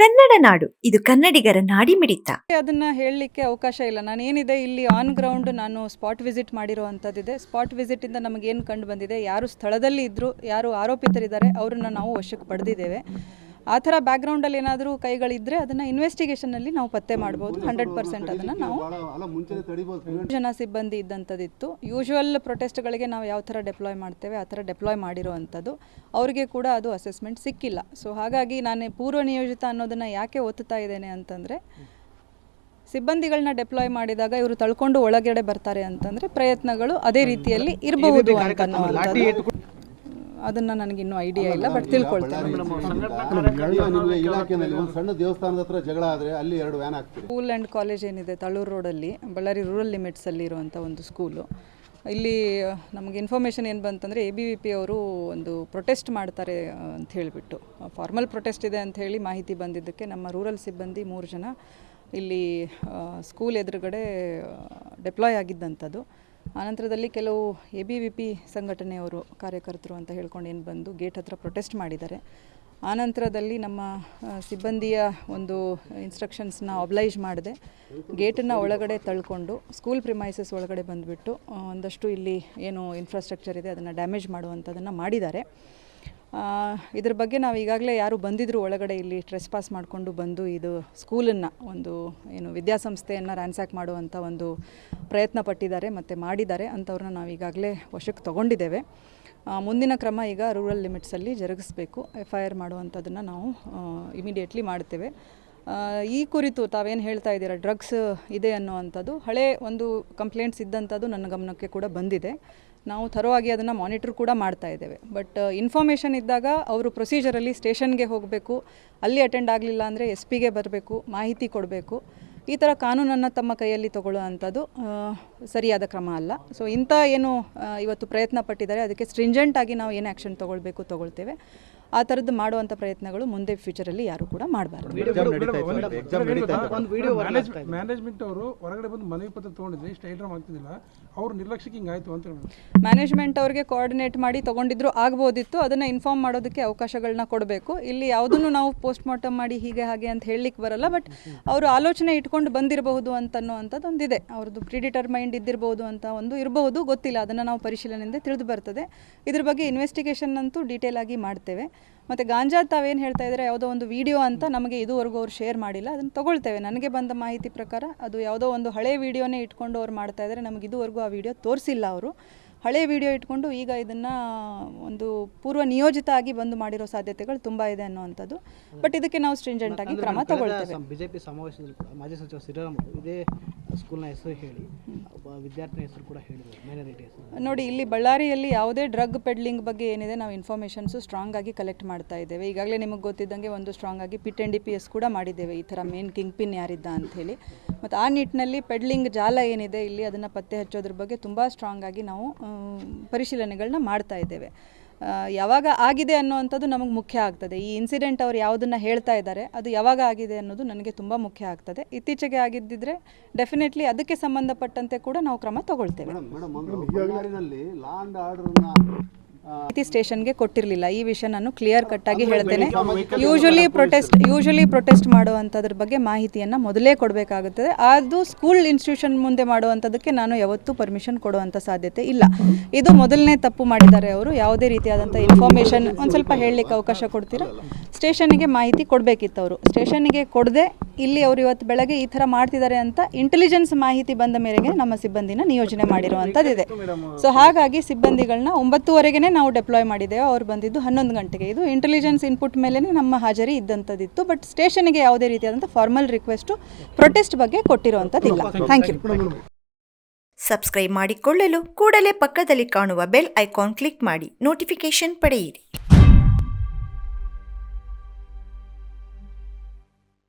ಕನ್ನಡ ನಾಡು, ಇದು ಕನ್ನಡಿಗರ ನಾಡಿಮಿಡಿತ. ಅದನ್ನ ಹೇಳಲಿಕ್ಕೆ ಅವಕಾಶ ಇಲ್ಲ. ನಾನೇನಿದೆ ಇಲ್ಲಿ ಆನ್ ಗ್ರೌಂಡ್ ನಾನು ಸ್ಪಾಟ್ ವಿಸಿಟ್ ಮಾಡಿರುವಂಥದ್ದಿದೆ. ಸ್ಪಾಟ್ ವಿಸಿಟಿಂದ ನಮಗೇನು ಕಂಡು ಬಂದಿದೆ, ಯಾರು ಸ್ಥಳದಲ್ಲಿ ಇದ್ದರು, ಯಾರು ಆರೋಪಿತರಿದ್ದಾರೆ ಅವರನ್ನು ನಾವು ವಶಕ್ಕೆ ಪಡೆದಿದ್ದೇವೆ. ಆ ಥರ ಬ್ಯಾಕ್ಗ್ರೌಂಡಲ್ಲಿ ಏನಾದರೂ ಕೈಗಳಿದ್ದರೆ ಅದನ್ನು ಇನ್ವೆಸ್ಟಿಗೇಷನಲ್ಲಿ ನಾವು ಪತ್ತೆ ಮಾಡ್ಬೋದು. 100% ಅದನ್ನು ನಾವು ಜನ ಸಿಬ್ಬಂದಿ ಇದ್ದಂಥದ್ದಿತ್ತು. ಯೂಶ್ವಲ್ ಪ್ರೊಟೆಸ್ಟ್ಗಳಿಗೆ ನಾವು ಯಾವ ಥರ ಡೆಪ್ಲಾಯ್ ಮಾಡ್ತೇವೆ ಆ ಥರ ಡೆಪ್ಲಾಯ್ ಮಾಡಿರುವಂಥದ್ದು. ಅವರಿಗೆ ಕೂಡ ಅದು ಅಸೆಸ್ಮೆಂಟ್ ಸಿಕ್ಕಿಲ್ಲ. ಸೊ ಹಾಗಾಗಿ ನಾನು ಪೂರ್ವ ನಿಯೋಜಿತ ಅನ್ನೋದನ್ನು ಯಾಕೆ ಒತ್ತುತ್ತಾ ಇದ್ದೇನೆ ಅಂತಂದರೆ, ಸಿಬ್ಬಂದಿಗಳನ್ನ ಡೆಪ್ಲಾಯ್ ಮಾಡಿದಾಗ ಇವರು ತಳ್ಕೊಂಡು ಒಳಗಡೆ ಬರ್ತಾರೆ ಅಂತಂದರೆ ಪ್ರಯತ್ನಗಳು ಅದೇ ರೀತಿಯಲ್ಲಿ ಇರಬಹುದು ಅಂತನ್ನುವಂಥದ್ದು. ಅದನ್ನು ನನಗಿನ್ನೂ ಐಡಿಯಾ ಇಲ್ಲ, ಬಟ್ ತಿಳ್ಕೊಳ್ತೇನೆ. ಸ್ಕೂಲ್ ಆ್ಯಂಡ್ ಕಾಲೇಜ್ ಏನಿದೆ ತಳೂರು ರೋಡಲ್ಲಿ, ಬಳ್ಳಾರಿ ರೂರಲ್ ಲಿಮಿಟ್ಸಲ್ಲಿ ಇರುವಂಥ ಒಂದು ಸ್ಕೂಲು. ಇಲ್ಲಿ ನಮಗೆ ಇನ್ಫಾರ್ಮೇಷನ್ ಏನು ಬಂತಂದರೆ, ABVP ಅವರು ಒಂದು ಪ್ರೊಟೆಸ್ಟ್ ಮಾಡ್ತಾರೆ ಅಂತ ಹೇಳಿಬಿಟ್ಟು, ಫಾರ್ಮಲ್ ಪ್ರೊಟೆಸ್ಟ್ ಇದೆ ಅಂತ ಹೇಳಿ ಮಾಹಿತಿ ಬಂದಿದ್ದಕ್ಕೆ ನಮ್ಮ ರೂರಲ್ ಸಿಬ್ಬಂದಿ 3 ಜನ ಇಲ್ಲಿ ಸ್ಕೂಲ್ ಎದುರುಗಡೆ ಡೆಪ್ಲಾಯ್ ಆಗಿದ್ದಂಥದ್ದು. ಆನಂತರದಲ್ಲಿ ಕೆಲವು ABVP ಸಂಘಟನೆಯವರು ಕಾರ್ಯಕರ್ತರು ಅಂತ ಹೇಳ್ಕೊಂಡು ಏನು ಬಂದು ಗೇಟ್ ಹತ್ರ ಪ್ರೊಟೆಸ್ಟ್ ಮಾಡಿದ್ದಾರೆ. ಆನಂತರದಲ್ಲಿ ನಮ್ಮ ಸಿಬ್ಬಂದಿಯ ಒಂದು ಇನ್ಸ್ಟ್ರಕ್ಷನ್ಸ್ನ ಒಬ್ಲೈಜ್ ಮಾಡಿದೆ, ಗೇಟನ್ನು ಒಳಗಡೆ ತಳ್ಕೊಂಡು ಸ್ಕೂಲ್ ಪ್ರಿಮೈಸಸ್ ಒಳಗಡೆ ಬಂದುಬಿಟ್ಟು ಒಂದಷ್ಟು ಇಲ್ಲಿ ಏನು ಇನ್ಫ್ರಾಸ್ಟ್ರಕ್ಚರ್ ಇದೆ ಅದನ್ನು ಡ್ಯಾಮೇಜ್ ಮಾಡುವಂಥದ್ದನ್ನು ಮಾಡಿದ್ದಾರೆ. ಇದ್ರ ಬಗ್ಗೆ ನಾವು ಈಗಾಗಲೇ ಯಾರು ಬಂದಿದ್ದರು ಒಳಗಡೆ ಇಲ್ಲಿ ಟ್ರೆಸ್ ಪಾಸ್ ಮಾಡಿಕೊಂಡು ಬಂದು ಇದು ಸ್ಕೂಲನ್ನು ಒಂದು ಏನು ವಿದ್ಯಾಸಂಸ್ಥೆಯನ್ನು ರ್ಯಾನ್ಸ್ಯಾಕ್ ಮಾಡುವಂಥ ಒಂದು ಪ್ರಯತ್ನ ಪಟ್ಟಿದ್ದಾರೆ ಮತ್ತು ಮಾಡಿದ್ದಾರೆ ಅಂಥವ್ರನ್ನ ನಾವು ಈಗಾಗಲೇ ವಶಕ್ಕೆ ತೊಗೊಂಡಿದ್ದೇವೆ. ಮುಂದಿನ ಕ್ರಮ ಈಗ ರೂರಲ್ ಲಿಮಿಟ್ಸಲ್ಲಿ ಜರುಗಿಸಬೇಕು. FIR ಮಾಡುವಂಥದ್ದನ್ನು ನಾವು ಇಮಿಡಿಯೇಟ್ಲಿ ಮಾಡ್ತೇವೆ. ಈ ಕುರಿತು ತಾವೇನು ಹೇಳ್ತಾ ಇದ್ದೀರಾ, ಡ್ರಗ್ಸ್ ಇದೆ ಅನ್ನೋವಂಥದ್ದು ಹಳೆ ಒಂದು ಕಂಪ್ಲೇಂಟ್ಸ್ ಇದ್ದಂಥದ್ದು ನನ್ನ ಗಮನಕ್ಕೆ ಕೂಡ ಬಂದಿದೆ. ನಾವು ಥರವಾಗಿ ಅದನ್ನು ಮಾನಿಟ್ರ್ ಕೂಡ ಮಾಡ್ತಾ ಇದ್ದೇವೆ. ಬಟ್ ಇನ್ಫಾರ್ಮೇಷನ್ ಇದ್ದಾಗ ಅವರು ಪ್ರೊಸೀಜರಲ್ಲಿ ಸ್ಟೇಷನ್ಗೆ ಹೋಗಬೇಕು, ಅಲ್ಲಿ ಅಟೆಂಡ್ ಆಗಲಿಲ್ಲ ಅಂದರೆ SP ಗೆ ಬರಬೇಕು, ಮಾಹಿತಿ ಕೊಡಬೇಕು. ಈ ಥರ ಕಾನೂನನ್ನು ತಮ್ಮ ಕೈಯಲ್ಲಿ ತಗೊಳ್ಳುವಂಥದ್ದು ಸರಿಯಾದ ಕ್ರಮ ಅಲ್ಲ. ಸೊ ಇಂಥ ಏನು ಇವತ್ತು ಪ್ರಯತ್ನ ಪಟ್ಟಿದ್ದಾರೆ ಅದಕ್ಕೆ ಸ್ಟ್ರಿಂಜೆಂಟಾಗಿ ನಾವು ಏನು ಆ್ಯಕ್ಷನ್ ತೊಗೊಳ್ತೇವೆ. ಆ ಥರದ್ದು ಮಾಡುವಂಥ ಪ್ರಯತ್ನಗಳು ಮುಂದೆ ಫ್ಯೂಚರಲ್ಲಿ ಯಾರು ಕೂಡ ಮಾಡಬಾರ್ದು. ಮ್ಯಾನೇಜ್ಮೆಂಟ್ ಅವರು ಹೊರಗಡೆ ಬಂದು ಮನವಿ ಪತ್ರ ತೊಗೊಂಡಿದ್ರೆ ಇಷ್ಟು ಐಟಮ್ ಆಗ್ತಿದ್ದಿಲ್ಲ, ಅವ್ರ ನಿರ್ಲಕ್ಷ್ಯಕ್ಕೆ ಹಿಂಗಾಯ್ತು ಅಂತ ಹೇಳಿ ಮ್ಯಾನೇಜ್ಮೆಂಟ್ ಅವ್ರಿಗೆ ಕೋಆರ್ಡಿನೇಟ್ ಮಾಡಿ ತೊಗೊಂಡಿದ್ರು ಆಗ್ಬೋದಿತ್ತು. ಅದನ್ನು ಇನ್ಫಾರ್ಮ್ ಮಾಡೋದಕ್ಕೆ ಅವಕಾಶಗಳನ್ನ ಕೊಡಬೇಕು. ಇಲ್ಲಿ ಯಾವುದನ್ನು ನಾವು ಪೋಸ್ಟ್ ಮಾರ್ಟಮ್ ಮಾಡಿ ಹೀಗೆ ಹಾಗೆ ಅಂತ ಹೇಳಲಿಕ್ಕೆ ಬರಲ್ಲ. ಬಟ್ ಅವರು ಆಲೋಚನೆ ಇಟ್ಕೊಂಡು ಬಂದಿರಬಹುದು ಅಂತನ್ನುವಂಥದ್ದು ಒಂದಿದೆ, ಅವ್ರದ್ದು ಪ್ರಿಡಿಟರ್ಮೈಂಡ್ ಇದ್ದಿರಬಹುದು ಅಂತ ಒಂದು ಇರಬಹುದು, ಗೊತ್ತಿಲ್ಲ. ಅದನ್ನು ನಾವು ಪರಿಶೀಲನೆಯಿಂದ ತಿಳಿದು ಬರ್ತದೆ. ಇದ್ರ ಬಗ್ಗೆ ಇನ್ವೆಸ್ಟಿಗೇಷನ್ ಅಂತೂ ಡೀಟೇಲ್ ಆಗಿ ಮಾಡ್ತೇವೆ. ಮತ್ತು ಗಾಂಜಾ ತಾವೇನು ಹೇಳ್ತಾ ಇದ್ದಾರೆ, ಯಾವುದೋ ಒಂದು ವಿಡಿಯೋ ಅಂತ ನಮಗೆ ಇದುವರೆಗೂ ಅವ್ರು ಶೇರ್ ಮಾಡಿಲ್ಲ. ಅದನ್ನು ತೊಗೊಳ್ತೇವೆ. ನನಗೆ ಬಂದ ಮಾಹಿತಿ ಪ್ರಕಾರ ಅದು ಯಾವುದೋ ಒಂದು ಹಳೆ ವಿಡಿಯೋನೇ ಇಟ್ಕೊಂಡು ಅವ್ರು ಮಾಡ್ತಾ ಇದ್ದಾರೆ. ನಮಗೆ ಇದುವರೆಗೂ ಆ ವಿಡಿಯೋ ತೋರಿಸಿಲ್ಲ. ಅವರು ಹಳೆ ವಿಡಿಯೋ ಇಟ್ಕೊಂಡು ಈಗ ಇದನ್ನು ಒಂದು ಪೂರ್ವ ನಿಯೋಜಿತ ಆಗಿ ಬಂದು ಮಾಡಿರೋ ಸಾಧ್ಯತೆಗಳು ತುಂಬ ಇದೆ ಅನ್ನುವಂಥದ್ದು. ಬಟ್ ಇದಕ್ಕೆ ನಾವು ಸ್ಟ್ರಿಂಜೆಂಟ್ ಆಗಿ ಕ್ರಮ ತಗೊಳ್ತೇವೆ. ಬಿಜೆಪಿ ಸಮಾವೇಶದಲ್ಲಿ ಕೂಡ ಮಾಜಿ ಸಚಿವ ಶ್ರೀರಾಮುಲು ಇದೇ ಸ್ಕೂಲ್ನ ಹೆಸರು ಹೇಳಿ ವಿದ್ಯಾರ್ಥಿ ಹೆಸರು ಕೂಡ ಹೇಳಿದರು, ಮೈನಾರಿಟಿ ಹೆಸರು. ನೋಡಿ, ಇಲ್ಲಿ ಬಳ್ಳಾರಿಯಲ್ಲಿ ಯಾವುದೇ ಡ್ರಗ್ ಪೆಡ್ಲಿಂಗ್ ಬಗ್ಗೆ ಏನಿದೆ ನಾವು ಇನ್ಫಾರ್ಮೇಷನ್ಸು ಸ್ಟ್ರಾಂಗ್ ಆಗಿ ಕಲೆಕ್ಟ್ ಮಾಡ್ತಾ ಇದ್ದೇವೆ. ಈಗಾಗಲೇ ನಿಮಗೆ ಗೊತ್ತಿದ್ದಂಗೆ ಒಂದು ಸ್ಟ್ರಾಂಗ್ ಆಗಿ PIT and DPS ಕೂಡ ಮಾಡಿದ್ದೇವೆ, ಈ ಥರ ಮೇನ್ ಕಿಂಗ್ ಪಿನ್ ಯಾರಿದ್ದ ಅಂಥೇಳಿ. ಮತ್ತು ಆ ನಿಟ್ಟಿನಲ್ಲಿ ಪೆಡ್ಲಿಂಗ್ ಜಾಲ ಏನಿದೆ ಇಲ್ಲಿ ಅದನ್ನು ಪತ್ತೆ ಹಚ್ಚೋದ್ರ ಬಗ್ಗೆ ತುಂಬ ಸ್ಟ್ರಾಂಗ್ ಆಗಿ ನಾವು ಪರಿಶೀಲನೆಗಳನ್ನ ಮಾಡ್ತಾ ಇದ್ದೇವೆ. ಯಾವಾಗ ಆಗಿದೆ ಅನ್ನೋವಂಥದ್ದು ನಮಗೆ ಮುಖ್ಯ ಆಗ್ತದೆ. ಈ ಇನ್ಸಿಡೆಂಟ್ ಅವ್ರು ಯಾವುದನ್ನು ಹೇಳ್ತಾ ಇದ್ದಾರೆ ಅದು ಯಾವಾಗ ಆಗಿದೆ ಅನ್ನೋದು ನನಗೆ ತುಂಬ ಮುಖ್ಯ ಆಗ್ತದೆ. ಇತ್ತೀಚೆಗೆ ಆಗಿದ್ದಿದ್ರೆ ಡೆಫಿನೆಟ್ಲಿ ಅದಕ್ಕೆ ಸಂಬಂಧಪಟ್ಟಂತೆ ಕೂಡ ನಾವು ಕ್ರಮ ತಗೊಳ್ತೇವೆ. ಸ್ಟೇಷನ್ಗೆ ಕೊಟ್ಟಿರಲಿಲ್ಲ, ಈ ವಿಷಯ ನಾನು ಕ್ಲಿಯರ್ ಕಟ್ಟಾಗಿ ಹೇಳ್ತೇನೆ. ಯೂಶಲಿ ಪ್ರೊಟೆಸ್ಟ್ ಮಾಡುವಂಥದ್ರ ಬಗ್ಗೆ ಮಾಹಿತಿಯನ್ನು ಮೊದಲೇ ಕೊಡಬೇಕಾಗುತ್ತದೆ. ಅದು ಸ್ಕೂಲ್ ಇನ್ಸ್ಟಿಟ್ಯೂಷನ್ ಮುಂದೆ ಮಾಡುವಂಥದ್ದಕ್ಕೆ ನಾನು ಯಾವತ್ತೂ ಪರ್ಮಿಷನ್ ಕೊಡುವಂಥ ಸಾಧ್ಯತೆ ಇಲ್ಲ. ಇದು ಮೊದಲನೇ ತಪ್ಪು ಮಾಡಿದ್ದಾರೆ ಅವರು. ಯಾವುದೇ ರೀತಿಯಾದಂಥ ಇನ್ಫಾರ್ಮೇಷನ್ ಒಂದು ಸ್ವಲ್ಪ ಹೇಳಲಿಕ್ಕೆ ಅವಕಾಶ ಕೊಡ್ತೀರಾ? ಸ್ಟೇಷನ್ನಿಗೆ ಮಾಹಿತಿ ಕೊಡಬೇಕಿತ್ತು. ಅವರು ಸ್ಟೇಷನ್ನಿಗೆ ಕೊಡದೆ ಇಲ್ಲಿ ಅವರು ಇವತ್ತು ಬೆಳಗ್ಗೆ ಈ ಥರ ಮಾಡ್ತಿದ್ದಾರೆ ಅಂತ ಇಂಟೆಲಿಜೆನ್ಸ್ ಮಾಹಿತಿ ಬಂದ ಮೇರೆಗೆ ನಮ್ಮ ಸಿಬ್ಬಂದಿನ ನಿಯೋಜನೆ ಮಾಡಿರುವಂಥದ್ದಿದೆ. ಸೊ ಹಾಗಾಗಿ ಸಿಬ್ಬಂದಿಗಳನ್ನ 9:30ಗೆ ನಾವು ಡೆಪ್ಲಾಯ್ ಮಾಡಿದ್ದೇವೆ. ಅವ್ರು ಬಂದಿದ್ದು 11 ಗಂಟೆಗೆ. ಇದು ಇಂಟೆಲಿಜೆನ್ಸ್ ಇನ್ಪುಟ್ ಮೇಲೆ ನಮ್ಮ ಹಾಜರಿ ಇದ್ದಂಥದ್ದಿತ್ತು. ಬಟ್ ಸ್ಟೇಷನ್ಗೆ ಯಾವುದೇ ರೀತಿಯಾದಂಥ ಫಾರ್ಮಲ್ ರಿಕ್ವೆಸ್ಟು ಪ್ರೊಟೆಸ್ಟ್ ಬಗ್ಗೆ ಕೊಟ್ಟಿರುವಂಥದ್ದಿಲ್ಲ. Thank you. ಸಬ್ಸ್ಕ್ರೈಬ್ ಮಾಡಿಕೊಳ್ಳಲು ಕೂಡಲೇ ಪಕ್ಕದಲ್ಲಿ ಕಾಣುವ ಬೆಲ್ ಐಕಾನ್ ಕ್ಲಿಕ್ ಮಾಡಿ ನೋಟಿಫಿಕೇಶನ್ ಪಡೆಯಿರಿ.